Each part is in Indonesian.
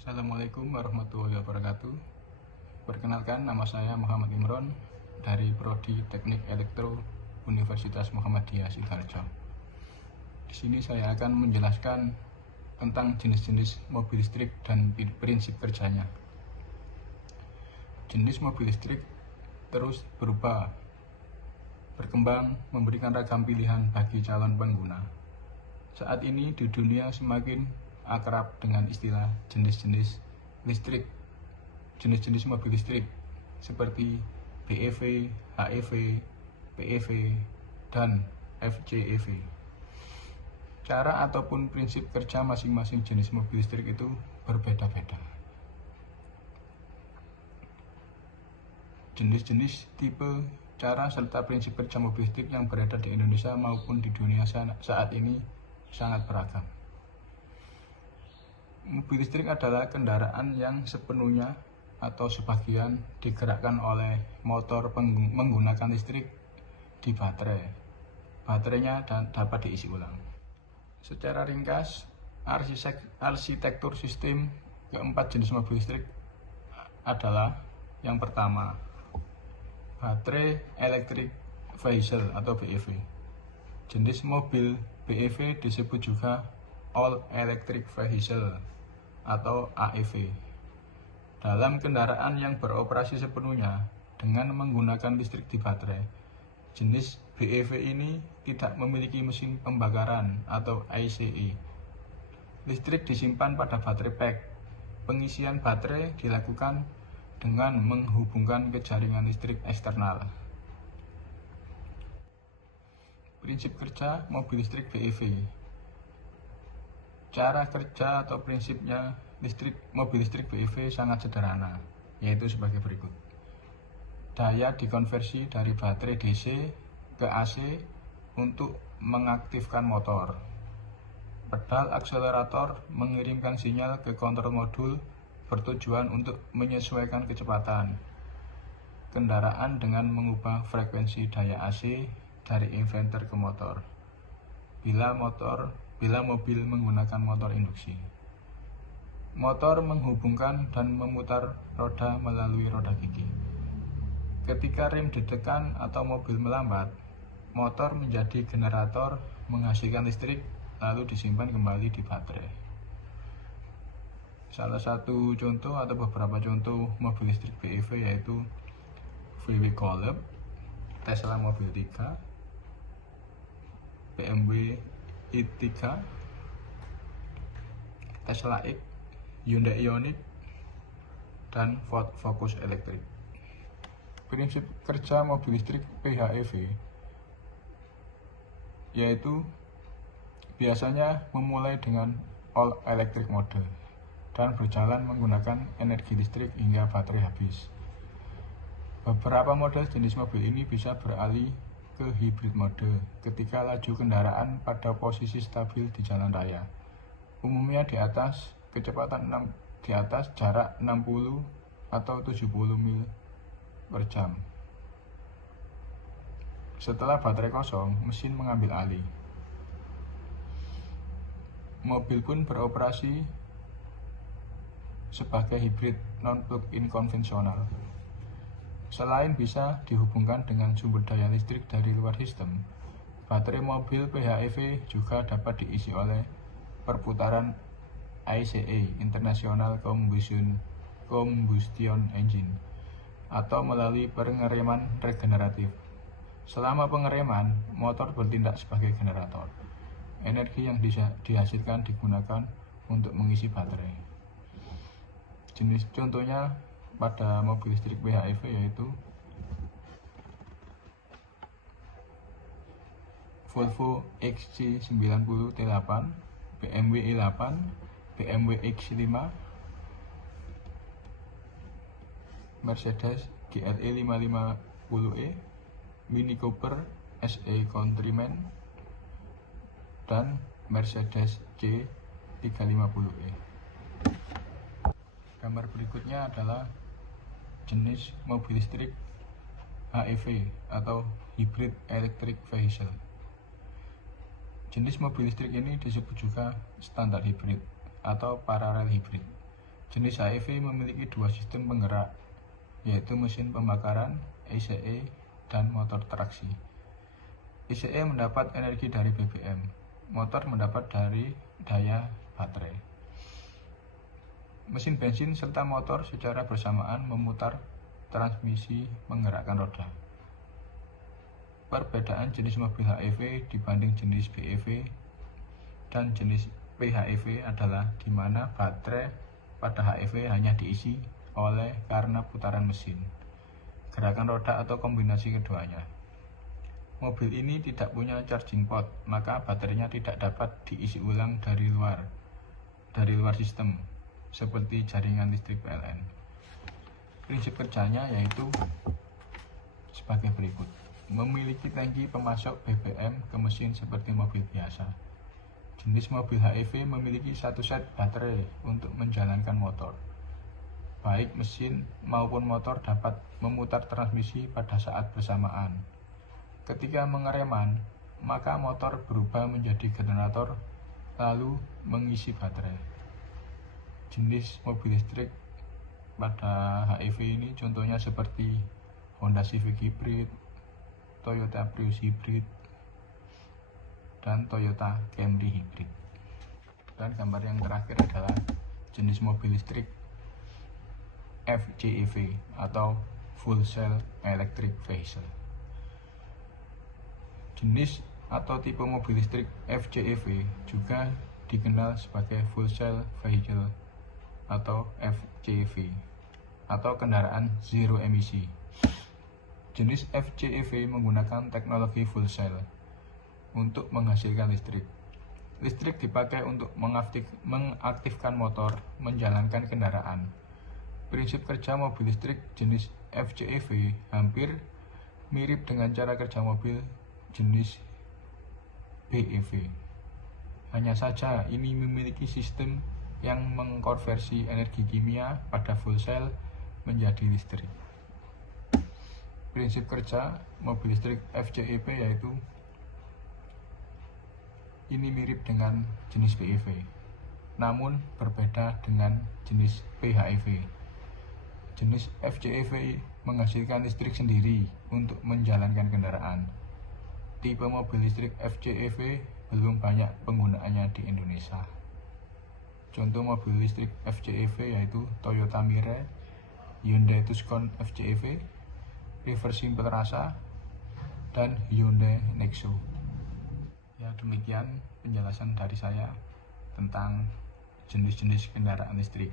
Assalamualaikum warahmatullahi wabarakatuh. Perkenalkan, nama saya Muhammad Imron dari Prodi Teknik Elektro Universitas Muhammadiyah Sidoarjo. Di sini saya akan menjelaskan tentang jenis-jenis mobil listrik dan prinsip kerjanya. Jenis mobil listrik terus berkembang, memberikan ragam pilihan bagi calon pengguna. Saat ini di dunia semakin akrab dengan istilah jenis-jenis listrik, jenis-jenis mobil listrik seperti BEV, HEV, PEV, dan FCEV. Cara ataupun prinsip kerja masing-masing jenis mobil listrik itu berbeda-beda. Jenis-jenis, tipe, cara, serta prinsip kerja mobil listrik yang beredar di Indonesia maupun di dunia saat ini sangat beragam. Mobil listrik adalah kendaraan yang sepenuhnya atau sebagian digerakkan oleh motor menggunakan listrik di baterai. Baterainya dapat diisi ulang. Secara ringkas, arsitektur sistem keempat jenis mobil listrik adalah: yang pertama, baterai electric vehicle atau BEV. Jenis mobil BEV disebut juga all electric vehicle atau AEV. Dalam kendaraan yang beroperasi sepenuhnya dengan menggunakan listrik di baterai, jenis BEV ini tidak memiliki mesin pembakaran atau ICE. Listrik disimpan pada baterai pack. Pengisian baterai dilakukan dengan menghubungkan ke jaringan listrik eksternal. Prinsip kerja mobil listrik BEV. Cara kerja atau prinsipnya mobil listrik BEV sangat sederhana, yaitu sebagai berikut. Daya dikonversi dari baterai DC ke AC untuk mengaktifkan motor. Pedal akselerator mengirimkan sinyal ke kontrol modul bertujuan untuk menyesuaikan kecepatan kendaraan dengan mengubah frekuensi daya AC dari inverter ke motor bila mobil menggunakan motor induksi. Motor menghubungkan dan memutar roda melalui roda gigi. Ketika rem ditekan atau mobil melambat, motor menjadi generator menghasilkan listrik lalu disimpan kembali di baterai. Salah satu contoh atau beberapa contoh mobil listrik BEV yaitu VW Golf, Tesla Mobil 3, BMW i3, Tesla X, Hyundai Ioniq, dan Ford Focus Electric. Prinsip kerja mobil listrik PHEV yaitu biasanya memulai dengan all electric mode dan berjalan menggunakan energi listrik hingga baterai habis. Beberapa model jenis mobil ini bisa beralih ke hybrid mode ketika laju kendaraan pada posisi stabil di jalan raya, umumnya di atas jarak 60 atau 70 mil per jam. Setelah baterai kosong, mesin mengambil alih. Mobil pun beroperasi sebagai hybrid non-plug-in konvensional. Selain bisa dihubungkan dengan sumber daya listrik dari luar sistem, baterai mobil PHEV juga dapat diisi oleh perputaran ICE (International Combustion Engine) atau melalui pengereman regeneratif. Selama pengereman, motor bertindak sebagai generator. Energi yang dihasilkan digunakan untuk mengisi baterai. Jenis contohnya pada mobil listrik PHEV yaitu Volvo XC90 T8, BMW i8, BMW X5, Mercedes GLE 550e, Mini Cooper SE Countryman, dan Mercedes C350e. Gambar berikutnya adalah jenis mobil listrik HEV atau Hybrid Electric Vehicle. Jenis mobil listrik ini disebut juga standar hybrid atau paralel hybrid. Jenis HEV memiliki dua sistem penggerak, yaitu mesin pembakaran ICE dan motor traksi. ICE mendapat energi dari BBM, motor mendapat dari daya baterai. Mesin bensin serta motor secara bersamaan memutar transmisi menggerakkan roda. Perbedaan jenis mobil HEV dibanding jenis BEV dan jenis PHEV adalah di mana baterai pada HEV hanya diisi oleh karena putaran mesin, gerakan roda atau kombinasi keduanya. Mobil ini tidak punya charging port, maka baterainya tidak dapat diisi ulang dari luar sistem, seperti jaringan listrik PLN. Prinsip kerjanya yaitu sebagai berikut. Memiliki tangki pemasok BBM ke mesin seperti mobil biasa. Jenis mobil HEV memiliki satu set baterai untuk menjalankan motor. Baik mesin maupun motor dapat memutar transmisi pada saat bersamaan. Ketika mengereman, maka motor berubah menjadi generator lalu mengisi baterai. Jenis mobil listrik pada HEV ini contohnya seperti Honda Civic Hybrid, Toyota Prius Hybrid, dan Toyota Camry Hybrid. Dan gambar yang terakhir adalah jenis mobil listrik FCEV atau Full Cell Electric Vehicle. Jenis atau tipe mobil listrik FCEV juga dikenal sebagai Full Cell Vehicle atau FCEV atau kendaraan zero emisi. Jenis FCEV menggunakan teknologi full cell untuk menghasilkan listrik. Listrik dipakai untuk mengaktifkan motor, menjalankan kendaraan. Prinsip kerja mobil listrik jenis FCEV hampir mirip dengan cara kerja mobil jenis BEV. Hanya saja ini memiliki sistem yang mengkonversi energi kimia pada full cell menjadi listrik. Prinsip kerja mobil listrik FCEV yaitu ini mirip dengan jenis BEV, namun berbeda dengan jenis PHEV. Jenis FCEV menghasilkan listrik sendiri untuk menjalankan kendaraan. Tipe mobil listrik FCEV belum banyak penggunaannya di Indonesia. Contoh mobil listrik FCEV yaitu Toyota Mirai, Hyundai Tucson FCEV, River Simple Rasa, dan Hyundai Nexo. Ya, demikian penjelasan dari saya tentang jenis-jenis kendaraan listrik.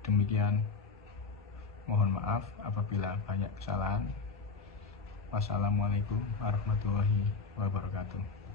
Demikian, mohon maaf apabila banyak kesalahan. Wassalamualaikum warahmatullahi wabarakatuh.